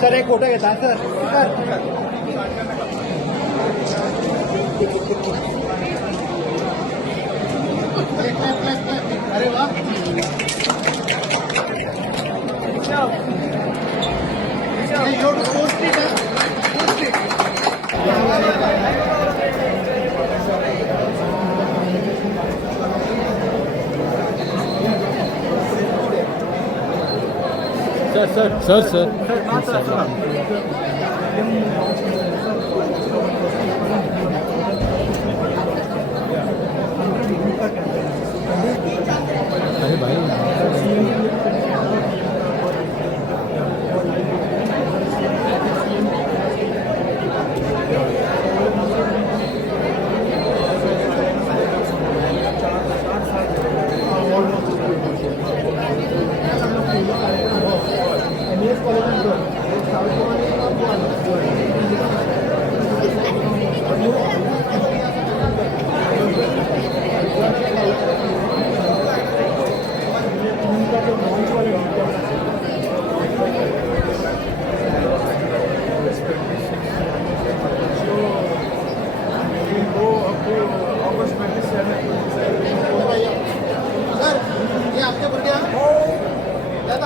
Sir एक photo घेता sir अरे वाह सर अरे भाई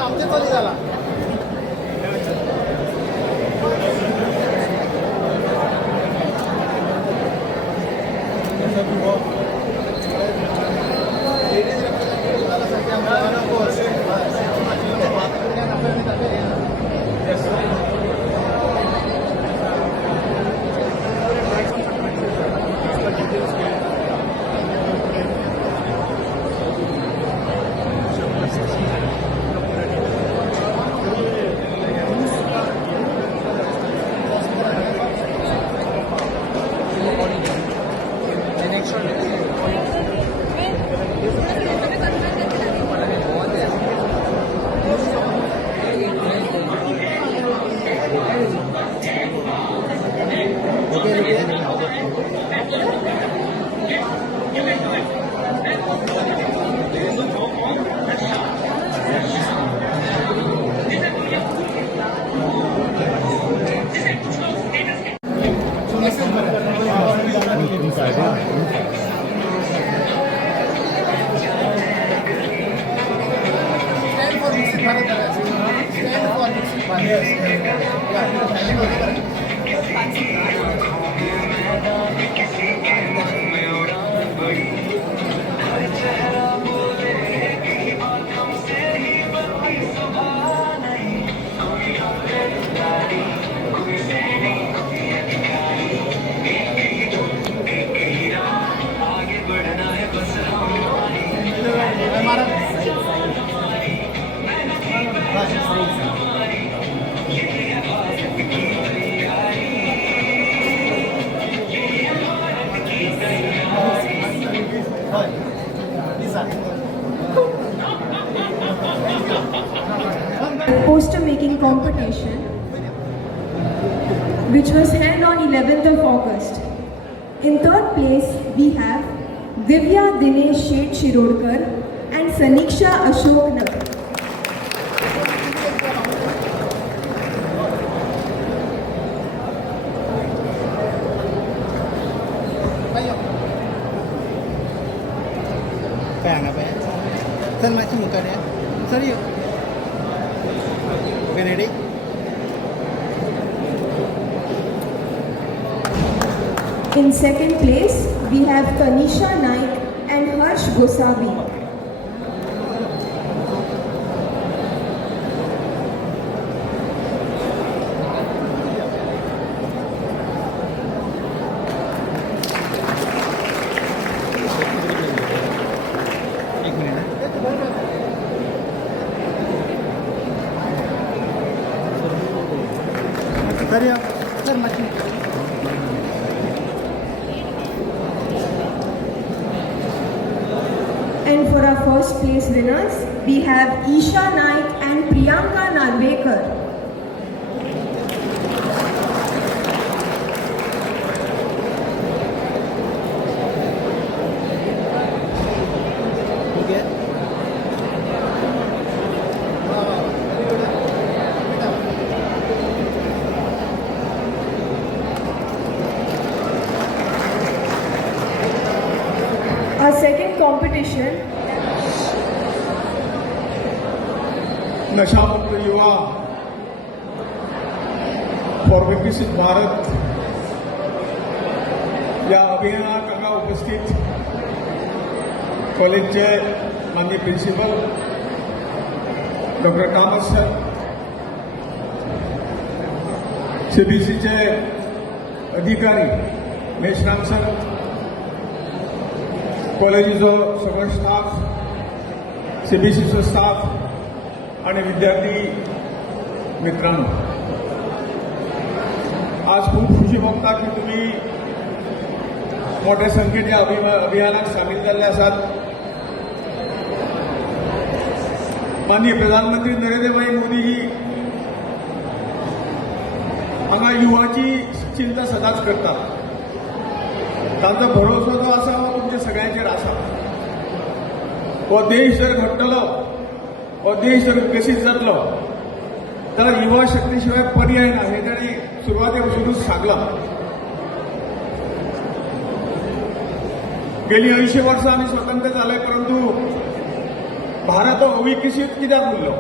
आमचे चालू झाला Poster making competition which was held on 11th of August. In third place we have Divya Dinesh Shet Shirodkar and Saniksha Ashok Nagar. Sir माझी मुका द्या सर ये ready In second place we have Tanisha Naik and Harsh Gosavi. Sir machine And for our first place winners, we have Isha Naik and Priyanka Narvekar. reputation नशामुक्त युवा for विकसित भारत या अभियानाकरता उपस्थित कॉलेजचे माननीय प्रिन्सिपल डॉक्टर कामत सर, सीबीसीचे अधिकारी Meshram sir, कॉलेजीचो सगळो staff, सीबीसीचो staff आणि विद्यार्थी मित्रांनो, आज खूप खुशी भोगता की तुम्ही मोठ्या संख्येने अभियानात सामील झाले आसात. माननीय प्रधानमंत्री नरेंद्र भाई मोदीजी हांगा युवाची चिंता सदांच करतात. तांचो भरोसो जो आसा हो तुमच्या सगळ्यांचेर आसा. हो देश जर घडटलो, हो देश जर विकसीत जातलो जाल्यार युवा शक्ती शिवाय पर्याय ना हे तांणी सुरवातेपासूनच सांगलां. गेली 80 वर्सां आमी स्वतंत्र जाले, परंतु भारत हो अविकसीत कित्याक उरलो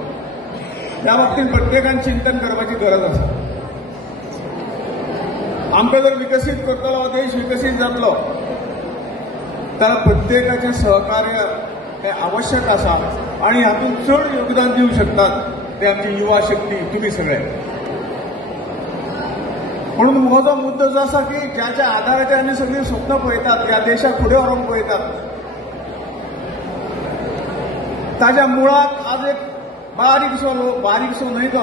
त्या बाबतीत प्रत्येकान चिंतन करपाची गरज आसा. आमकां जर विकसीत करतलो, हो देश विकसीत जातलो जाल्यार प्रत्येकाचें सहकार्य हे आवश्यक आसा आणि हातूंत चड योगदान दिवंक शकतात ते आमची युवा शक्ती, तुम्ही सगळे. म्हणून म्हजो मुद्दो जो आसा की ज्याच्या आधाराचेर आमी सगळीं स्वप्न पळयतात, ह्या देशाक फुडें व्हरोंक पळयतात, ताच्या मुळात आज एक बारीकसो न्हय तो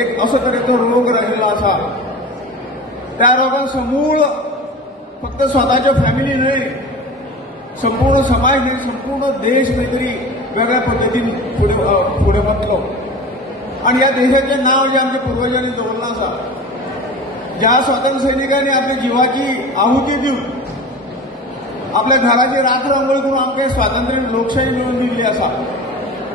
एक असो तरेचो रोग राहिल्लो आसा. त्या रोगान समूळ फक्त स्वताच्यो फॅमिली न्हय, संपूर्ण समाज न्हय, संपूर्ण देश खंय तरी वेगळ्या पद्दतीन फुडें वतलो. आणि ह्या देशाचें नांव जें आमच्या पुर्वजांनी दवरलां आसा, ज्या स्वातंत्र्य सैनिकांनी आपल्या जिवाची आहुती दिवन आपल्या घराची रात्र अंघोळ करून आमकां स्वातंत्र्य लोकशाही मिळवून दिल्ली आसा,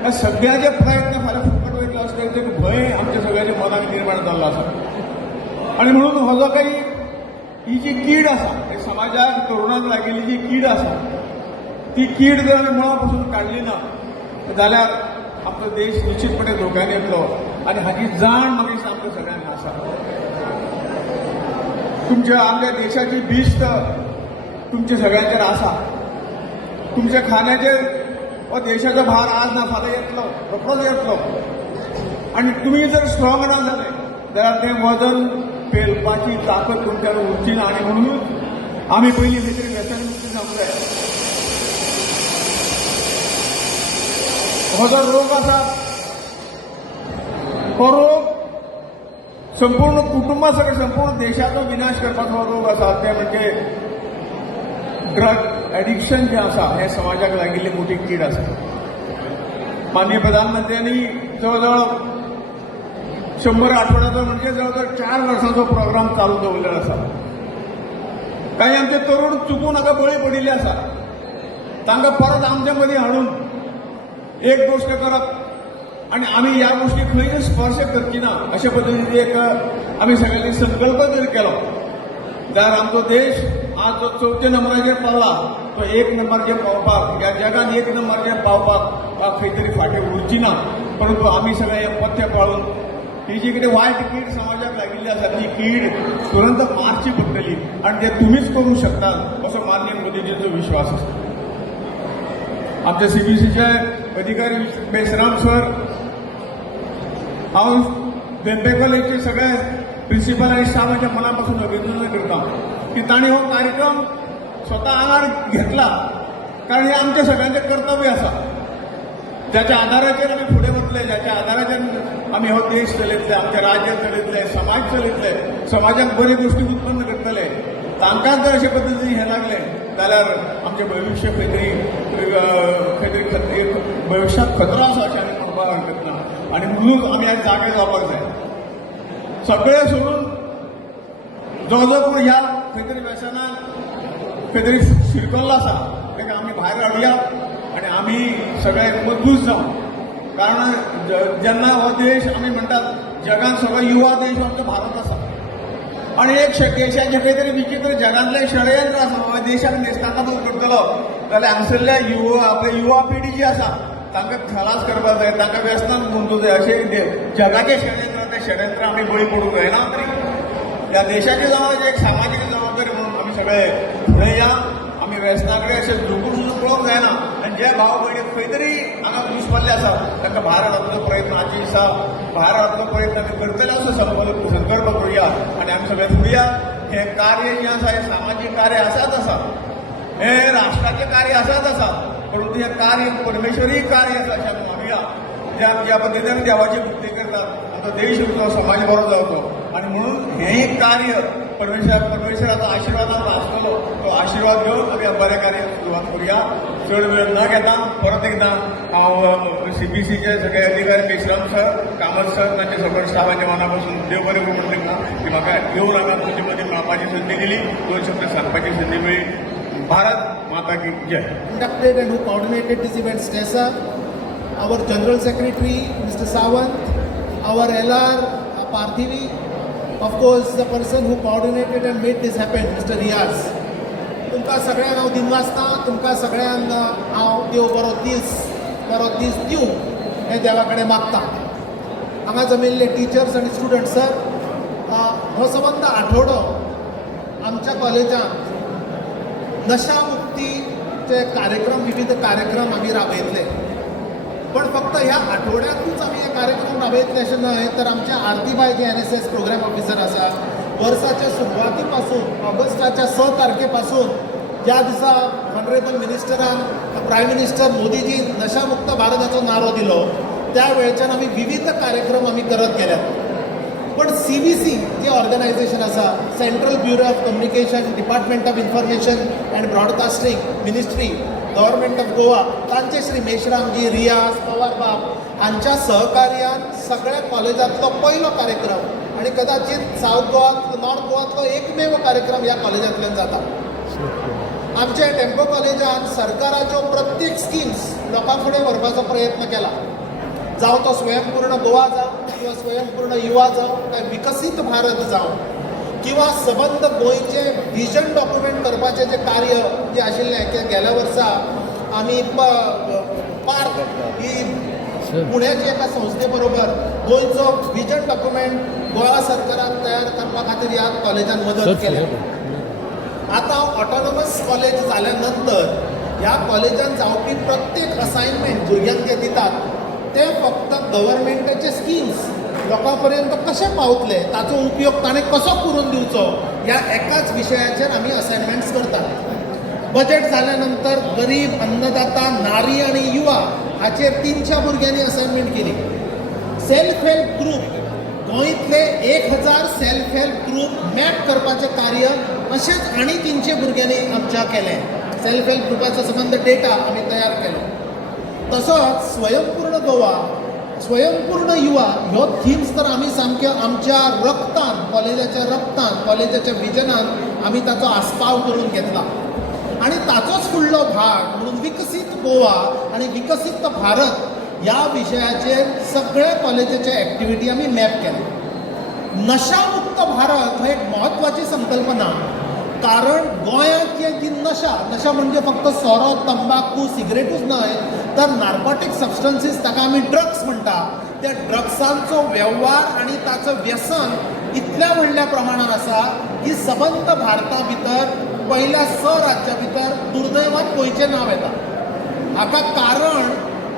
हे सगळ्याचे प्रयत्न फाल्यां फुकट वयतलो असल्याचो एक भंय आमच्या सगळ्यांच्या मनाक निर्माण जाल्लो आसा. आणि म्हणून हो जो काही ही जी कीड आसा, हे समाजाक तरुणांक लागिल्ली जी कीड आसा, ती कीड जर आमी मुळा पासून काडली ना जाल्यार आपलो देश निश्चितपणे धोक्यान येतलो. आणि हाची जाण म्हाका दिसता आमच्या सगळ्यांक आसा. तुमच्या आमच्या देशाची भिस्त तुमच्या सगळ्यांचेर आसा. तुमच्या खाण्याचेर हो देशाचो भार आज ना फाल्यां येतलो, रोखडोच येतलो. आणि तुम्ही जर स्ट्रॉंग ना जाले जाल्यार तें वजन पेलपाची ताकद तुमच्यान उरची ना. आणि म्हणून आमी पयलीं खंय तरी व्यसनमुक्त जावंक जाय. हो जो रोग आसा, हो रोग संपूर्ण कुटुंबासकट, संपूर्ण देशाचो विनाश करपाचो रोग आसा. ते म्हणजे ड्रग एडिक्शन जें आसा, हें समाजाक लागिल्ली मोठी कीड आसा. माननीय प्रधानमंत्र्यांनी जवळजवळ 100 आठवड्याचो म्हणजे जवळजवळ 4 वर्सांचो प्रोग्राम चालू दवरलेलो आसा. काही आमचे तरुण चुकून हाका बळी पडिल्ले आसा. तांकां परत आमच्या मदीं हाडून एक गोष्ट करप आणि आम्ही ह्या गोष्टी खंय स्पर्श करची ना अशा पद्दतीन एक आम्ही सगळ्यांनी संकल्प जर केलो जाल्यार आमचो देश आज जो 4थ्या नंबराचेर पावला तो 1 नंबराचेर पावपाक, ह्या जगान 1 नंबराचेर पावपाक खंय तरी फाटीं उरची ना. परंतु आमी सगळे हे पथ्य पाळून ही जी कितें वायट कीड समाजाक लागिल्ली आसा ती कीड तुरंत मारची पडटली आणि ते तुमीच करूंक शकतात असो माननीय मोदीजीचो विश्वास आसा. आमच्या सीबीसीचे अधिकारी मेश्राम सर, हांव वेंपे कॉलेजचे सगळे प्रिन्सिपल आणि स्टाफाच्या मनापासून अभिनंदन करता की तांणी हो कार्यक्रम स्वता आंगार घेतला. कारण हे आमच्या सगळ्यांचे कर्तव्य आसा. ज्याच्या आधाराचेर आमी फुडें वतले, ज्याच्या आधाराचेर आमी हो देश चलयतले, आमचे राज्य चलयतले, समाज चलयतले, समाजाक बरे गोश्टी उत्पन्न करतले, तांकांच जर अशे पद्दतीन हें लागलें जाल्यार आमचें भविश्य खंय तरी भविश्यात खतरो आसा अशें आमी म्हणपाक हरकत ना. आनी म्हणून आमी आज जागे जावपाक जाय. सगळे सोडून जो जो कोण ह्या खंय तरी व्यसनान खंय तरी शिरकल्लो आसा ताका आमी भायर हाडुया आनी आमी सगळे मजबूत जावं. कारण जेन्ना हो देश आमी म्हणटात जगान सगळो युवा देश आमचो भारत आसा. आणि एक देशाचे काहीतरी विचित्र जगातले षडयंत्र आसा बाबा देशाक नेस्तानाबूत करतलो जाल्यार हांगसरल्या आपल्या युवा पिढी जी आसा तांकां खलास करपाक जाय तांकां व्यसनान गुंतूंक जाय अशें जगाचे षडयंत्र ते षडयंत्र आमी बळी पडूंक जायना तरी ह्या देशाची जबाबदारी एक सामाजीक जबाबदारी म्हणून आमी सगळे फुडें या आमी व्यसनाकडे अशें झुकून सुद्दां पळोवंक जायना आनी जे भाव भयणी खंय तरी हांगा घुसपल्ले आसा तांकां भायर हाडपाचो प्रयत्न आजचे दिसा भायर हाडपाचो प्रयत्न आमी करतले असो संकल्प करूया आनी आमी सगळे फुडया हे कार्य जें आसा हे सामाजीक कार्य आसाच आसा हे राष्ट्राचें कार्य आसाच आसा परंतु हे कार्य परमेश्वरी कार्य आसा अशें आमी मानुया ज्या पद्दतीन देवाची भक्ती करतात आमचो देश उरचो समाज बरो जावचो आनी म्हणून हें कार्य परमेश्वराचो आशिर्वादान आसतलो तो आशिर्वाद घेवन आमी ह्या बऱ्या कार्याक सुरवात करूया चड वेळ न घेता परत एकदां हांव CBCचे सगळे अधिकारी मेश्राम सर कामत सर तांचे सगळे स्टाफाच्या मना पासून देव बरें करून म्हणटा की म्हाका येवन हांगा तुजे मदीं मेळपाची संदी दिली दोन शब्द सांगपाची संदी मेळ्ळी भारत माता की जय. Conducted and who coordinated this event, Tessa, our General Secretary, Mr. Sawant, our LR, Parthivi, of course, the person who coordinated and made this happen, Mr. Riaz. तुमकां सगळ्यांक हांव दिनवासता तुमकां सगळ्यांक हांव देव बरो दीस दिवं हें देवा कडेन मागता. हांगा जमिल्ले टिचर्स आनी स्टुडंट्स सर हो संबंद आठवडो आमच्या कॉलेजांत नशा मुक्तीचे कार्यक्रम विविध कार्यक्रम आमी राबयतले पण फक्त ह्या आठवड्यातूच आमी हे कार्यक्रम राबयतले अशें न्हय तर आमच्या आरतीबाई जे NSS प्रोग्राम ऑफिसर आसा वर्साच्या सुरवाती पासून ऑगस्टाच्या 6 तारखेपासून ज्या दिसा ऑनरेबल मिनिस्टरान प्रायम मिनिस्टर मोदीजीन नशामुक्त भारताचो नारो दिलो त्या वेळच्यान आमी विविध कार्यक्रम आमी करत गेल्यात पण CBC जे ऑर्गनायझेशन आसा central bureau of communication department of information and broadcasting ministry government of Goa तांचे श्री मेश्रामजी रियाज पवार बाब हांच्या सहकार्यान सगळ्या कॉलेजांतलो पयलो कार्यक्रम आणि कदाचित साऊथ गोवांत नॉर्थ गोवांतलो एकमेव कार्यक्रम ह्या कॉलेजांतल्यान जाता. आमच्या टेम्पो कॉलेजान सरकाराच्यो प्रत्येक स्किम्स लोकां फुडें व्हरपाचो प्रयत्न केला जावं तो स्वयंपूर्ण गोवा जावं किंवा स्वयंपूर्ण युवा जावं काय विकसीत भारत जावं किंवा सबंद गोंयचे व्हिजन डॉक्युमेंट करपाचें जे कार्य जे आशिल्लें गेल्या वर्सा आमी पार्क ही पुण्याची एका संस्थे बरोबर गोंयचो व्हिजन डॉक्युमेंट गोवा सरकाराक तयार करपा खातीर ह्या कॉलेजान मदत केल्या. आतां ऑटोनॉमस कॉलेज जाल्या नंतर ह्या कॉलेजान जावपी प्रत्येक असायनमेंट भुरग्यांक जे दितात ते फक्त गव्हर्मेंटाचे स्किम्स लोकां पर्यंत कशे पावतले ताचो उपयोग ताणें कसो करून दिवचो ह्या एकाच विशयाचेर आमी असायनमेंट्स करतात. बजेट जाल्या नंतर गरीब अन्नदाता नारी आनी युवा हाचेर 300 भुरग्यांनी असायनमेंट केली. सेल्फ हेल्प ग्रूप गोंयतले 1000 सेल्फ हेल्प ग्रूप मॅप करपाचें कार्य अशेंच आनी 300 भुरग्यांनी आमच्या केलें. सेल्फ हेल्प ग्रुपाचो संबंध डेटा आमी तयार केलो. तसोच स्वयंपूर्ण गोवा स्वयंपूर्ण युवा ह्यो थिम्स तर आमी सामक्यो आमच्या रक्तान कॉलेजाच्या रक्तान कॉलेजाच्या विजनान आमी ताचो आस्पाव करून घेतला आणि ताचोच फुडलो भाग म्हणून विकसीत गोवा आणि विकसीत भारत ह्या विशयाचेर सगळे कॉलेजाचे एक्टिविटी आमी मॅप केल्या. नशामुक्त भारत हो एक म्हत्वाची संकल्पना कारण गोंयाची जी नशा म्हणजे फक्त सोरो तंबाखू सिगरेटूच न्हय तर नार्कोटीक सबस्टन्सीस ताका आमी ड्रग्स म्हणटा त्या ड्रग्सांचो वेव्हार आनी ताचो व्यसन इतल्या व्हडल्या प्रमाणात आसा की सबंद भारता भितर पहिल्या 6 राज्यां भितर दुर्दैवान गोंयचें नांव येता. हाका कारण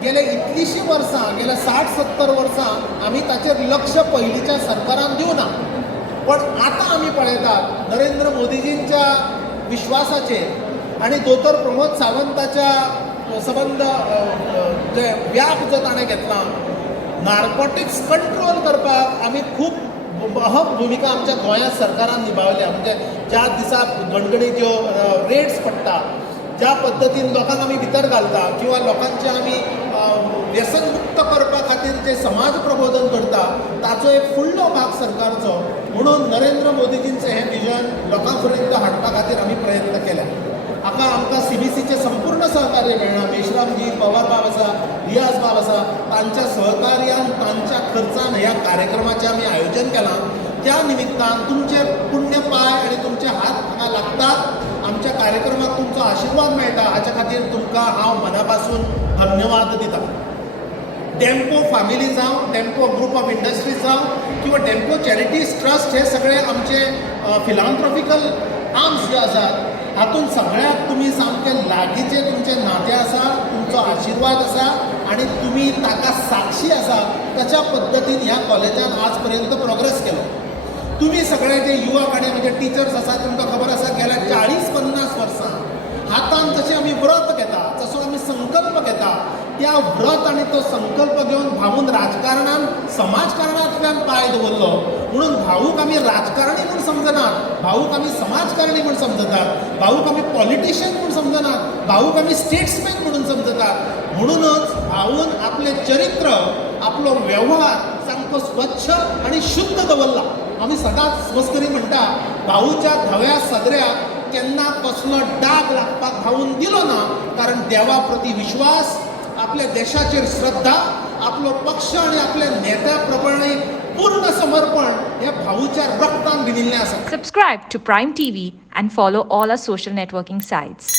गेले इतलीशीं वर्सां गेल्या 60-70 वर्सां आमी ताचेर लक्ष पयलींच्या सरकारान दिवना पण आता आमी पळयतात नरेंद्र मोदीजींच्या विश्वासाचेर आणि दोतोर प्रमोद सावंताच्या संबंध जे व्याप जो ताणें घेतला नार्कोटिक्स कंट्रोल करपाक आमी खूब अहम भुमिका आमच्या गोंया सरकारान निभावल्या. म्हणजे ज्या दिसा गणगणिच्यो रेड्स पडटा ज्या पद्दतीन लोकांक आमी भितर घालता किंवा लोकांचे आमी व्यसनमुक्त करपा खातीर जे समाज प्रबोधन करता ताचो एक फुडलो भाग सरकारचो म्हणून नरेंद्र मोदीजींचें हें विजन लोकां पर्यंत हाडपा खातीर आमी प्रयत्न केल्या. हाका आमकां CBCचे संपूर्ण सहकार्य मेळ्ळां. मेश्रामजी पवार बाब आसा रियाज बाब आसा तांच्या सहकार्यान तांच्या खर्चान ह्या कार्यक्रमाचें आमी आयोजन केलां. त्या निमित्तान तुमचे पुण्य तुमचे हात हांगा लागतात, आमच्या कार्यक्रमात तुमचो आशिर्वाद मेळटा, हाच्या खातीर तुमकां हांव मनापासून धन्यवाद दिता. डेम्पो फॅमिली जावं, डेम्पो ग्रुप ऑफ इंडस्ट्रीज जावं किंवा डेम्पो चॅरिटीज ट्रस्ट, हे सगळे आमचे फिलांथ्रॉपिकल आर्म्स जे आसात, हातूंत सगळ्याक तुमी सामके लागींचे तुमचे नाते आसा, तुमचो आशिर्वाद आसा आनी तुमी ताका साक्षी आसा. त्याच्या पद्दतीन ह्या कॉलेजान आज पर्यंत प्रोग्रेस केलो. तुम्ही सगळे जे युवक आणि म्हणजे टीचर्स आसात, तुमकां खबर आसा गेल्या 40-50 वर्सां हातान जशें आमी व्रत घेता, जसो आमी संकल्प घेता, त्या व्रत आणि तो संकल्प घेवन भाऊन राजकारणान समाजकारणांतल्यान पांय दवरलो. म्हणून भाऊक आमी राजकारणी म्हूण समजनात, भाऊक आमी समाजकारणी म्हूण समजतात, भाऊक आमी पॉलिटिशियन म्हूण समजनात, भाऊक आमी स्टेट्समॅन म्हणून समजतात. म्हणूनच भाऊन आपले चरित्र, आपलो व्यवहार सामको स्वच्छ आणि शुद्ध दवरला. आमी सदांच मस्करी म्हणटा, भाऊच्या धव्या सदऱ्याक केन्ना कसलो डाग लागपाक भाऊन दिलो ना, कारण देवा प्रती विश्वास, आपल्या देशाचेर श्रद्धा, आपलो पक्ष आणि आपल्या नेत्या प्रमाणे पूर्ण समर्पण हे भाऊच्या रक्तान भिनिल्लें आसा. Subscribe to Prime TV and follow all our social networking sites.